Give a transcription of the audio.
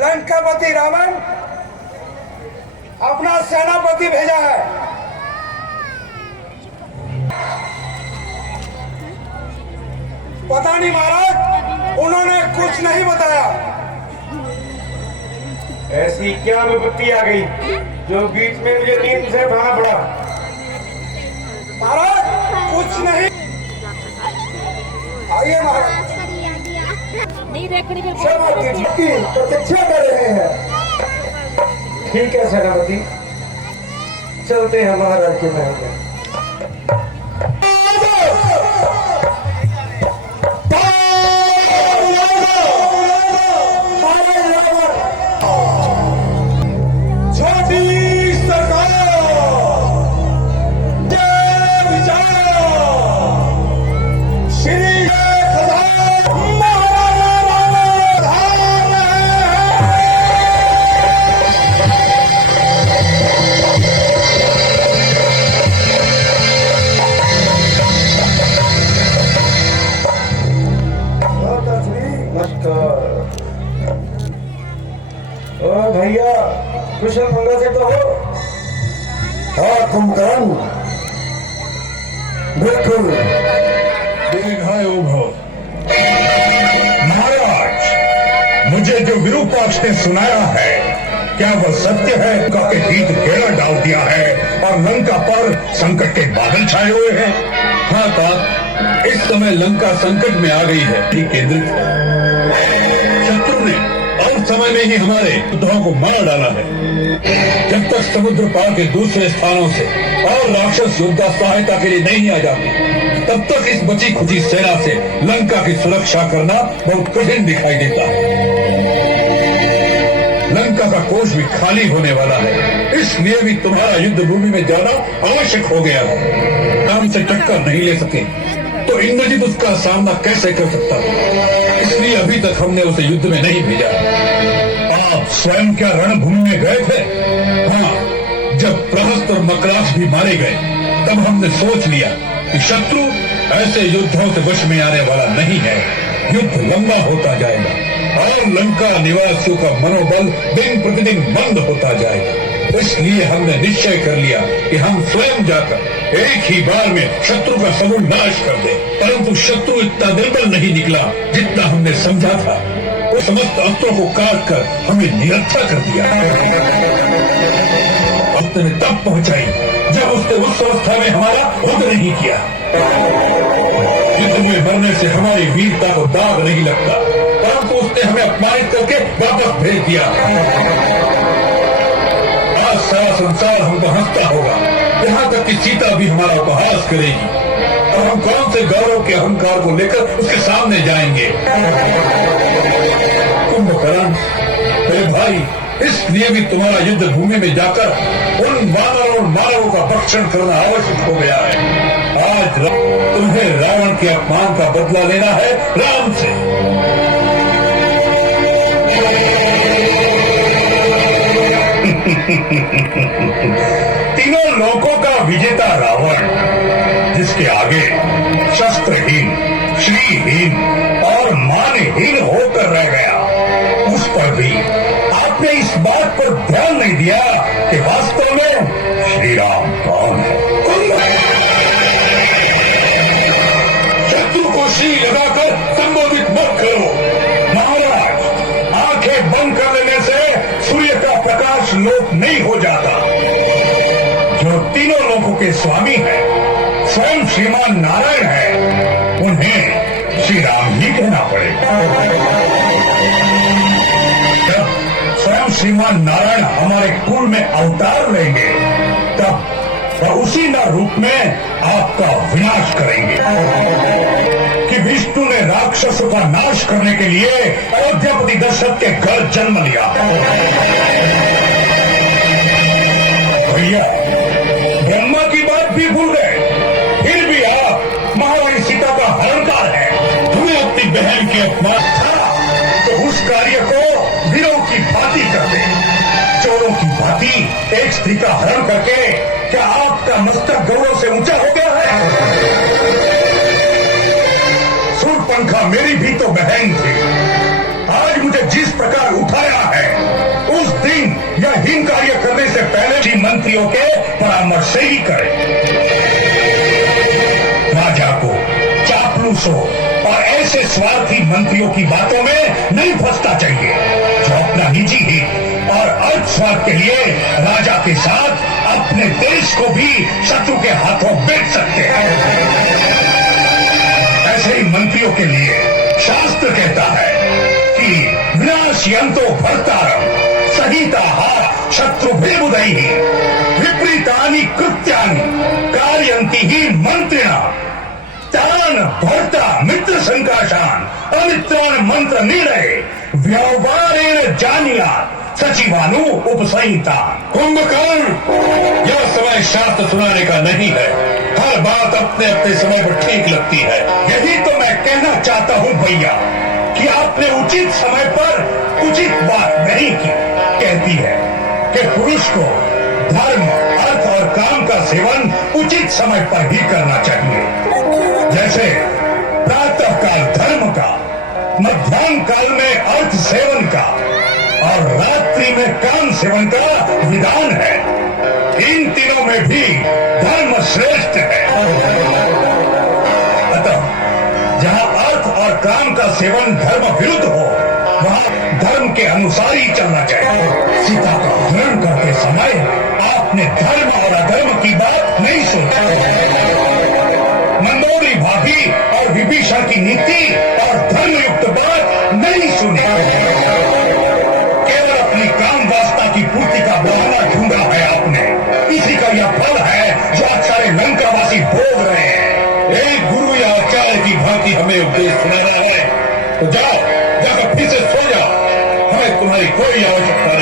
लंकापति रावण अपना सेनापति भेजा है। पता नहीं महाराज, उन्होंने कुछ नहीं बताया। ऐसी क्या विपत्ति आ गई जो बीच में मुझे नींद से उठाना पड़ा? महाराज कुछ नहीं। आइए महाराज, प्रतीक्षा कर रहे हैं। ठीक है सेनापति, चलते हैं महाराज के महल में। भैया कुशल मंगल से तो हो? हाँ कुंभकर्ण, बिल्कुल। दीर्घायु भव। महाराज, मुझे जो विरूपाक्ष ने सुनाया है, क्या वह सत्य है? लंका के बीच घेरा डाल दिया है और लंका पर संकट के बादल छाए हुए हैं। हाँ तात, इस समय लंका संकट में आ गई है। केंद्रित शत्रु ने और समय में ही हमारे योद्धाओं को मार डाला है। जब तक समुद्र पार के दूसरे स्थानों से और राक्षस योद्धा सहायता के लिए नहीं आ जाते, तब तक इस बची खुची सेना से लंका की सुरक्षा करना बहुत कठिन दिखाई देता है। लंका का कोष भी खाली होने वाला है, इसलिए भी तुम्हारा युद्ध भूमि में जाना आवश्यक हो गया है। काम से टक्कर नहीं ले सके तो इंद्रजित उसका सामना कैसे कर सकता? इसलिए अभी तक हमने उसे युद्ध में नहीं भेजा। आप स्वयं क्या रणभूमि में गए थे? हाँ, जब प्रहस्त और मकरास भी मारे गए, तब हमने सोच लिया कि शत्रु ऐसे योद्धाओं से वश में आने वाला नहीं है। युद्ध लंबा होता जाएगा और लंका निवासियों का मनोबल दिन प्रतिदिन मंद होता जाएगा। इसलिए हमने निश्चय कर लिया कि हम स्वयं जाकर एक ही बार में शत्रु का समूल नाश कर दे। परंतु शत्रु इतना निर्बल नहीं निकला जितना हमने समझा था। वो समस्त अस्त्रों को काट कर हमें निरक्षा कर दिया। वक्त ने तब पहुंचाई जब उसने उस अवस्था में हमारा वध नहीं किया। युद्ध में मरने से हमारी वीरता को दाग नहीं लगता, परंतु उसने हमें अपमानित करके वापस भेज दिया। आज सारा संसार हमको हंसता होगा, यहाँ तक कि सीता भी हमारा उपहास करेगी। और हम कौन से गौरव के अहंकार को लेकर उसके सामने जाएंगे? कुंभकर्ण मेरे भाई, इसलिए भी तुम्हारा युद्ध भूमि में जाकर उन वानरों और मानवों का भक्षण करना आवश्यक हो गया है। आज तुम्हें रावण के अपमान का बदला लेना है राम से। तीनों लोकों का विजेता रावण, जिसके आगे शस्त्रहीन, श्रीहीन और मानहीन होकर रह गया, उस पर भी आपने इस बात पर ध्यान नहीं दिया कि वास्तव में श्री राम कौन है। स्वामी हैं, स्वयं श्रीमान नारायण है, उन्हें श्री राम ही कहना पड़ेगा। जब स्वयं श्रीमान नारायण हमारे कुल में अवतार लेंगे तब वह उसी न रूप में आपका विनाश करेंगे कि विष्णु ने राक्षसों का नाश करने के लिए अयोध्यापति दशरथ के घर जन्म लिया। भैया ब्रह्मा की बात भी भूल गए, फिर भी आप महारानी सीता का हरणकार है। तुम्हें अपनी बहन के अपमान था तो उस कार्य को वीरों की भांति कर दे। चोरों की भांति एक स्त्री का हरण करके क्या आपका मस्तक गौरव से ऊंचा हो गया है? सूर्पणखा मेरी भी तो बहन थी। आज मुझे जिस प्रकार उठाया है, उस दिन यह हीन कार्य करने से पहले ही मंत्रियों के परामर्श से ही करे। राजा को चापलूसों और ऐसे स्वार्थी मंत्रियों की बातों में नहीं फंसना चाहिए जो अपना निजी हित और अर्थ स्वार्थ के लिए राजा के साथ अपने देश को भी शत्रु के हाथों बेच सकते हैं। ऐसे ही मंत्रियों के लिए शास्त्र कहता है कि विनाशयंतो भर्तारम सहिताः शत्रुभिर्बुधैः विपरीतानि कृत्यानि कारयन्ति हि मंत्रिणा तान भर्ता मित्र संकाशान अमित्रान मंत्र निर्णय व्यवहारेण जानियात् सचिवानु उपसंहिता। कुंभकर्ण, यह समय शास्त्र सुनाने का नहीं है। हर बात अपने अपने समय पर ठीक लगती है। यही तो मैं कहना चाहता हूँ भैया कि आपने उचित समय पर उचित बात नहीं की। कहती है कि पुरुष को धर्म अर्थ और काम का सेवन उचित समय पर ही करना चाहिए। जैसे प्रातः काल धर्म का, मध्याह्न काल में अर्थ सेवन का और रात्रि में काम सेवन का विधान है। इन तीनों में भी धर्म श्रेष्ठ है। अतः जहाँ अर्थ और काम का सेवन धर्म विरुद्ध हो, वहाँ धर्म के अनुसार ही चलना चाहिए। सीता का हरण करते समय आपने धर्म और अधर्म की बात नहीं सुनी। मंदोदरी भाभी और विभीषण की नीति और धर्मयुक्त बात नहीं सुनी। केवल अपनी काम वासना की पूर्ति का बहाना ढूंढा है आपने। इसी का यह फल है जो आज सारे लंकावासी भोग रहे हैं। एक गुरु या आचार्य की भांति हमें उपदेश सुनाना है तो जाओ, जाकर फिर से सो जाओ। हमें तुम्हारी कोई आवश्यकता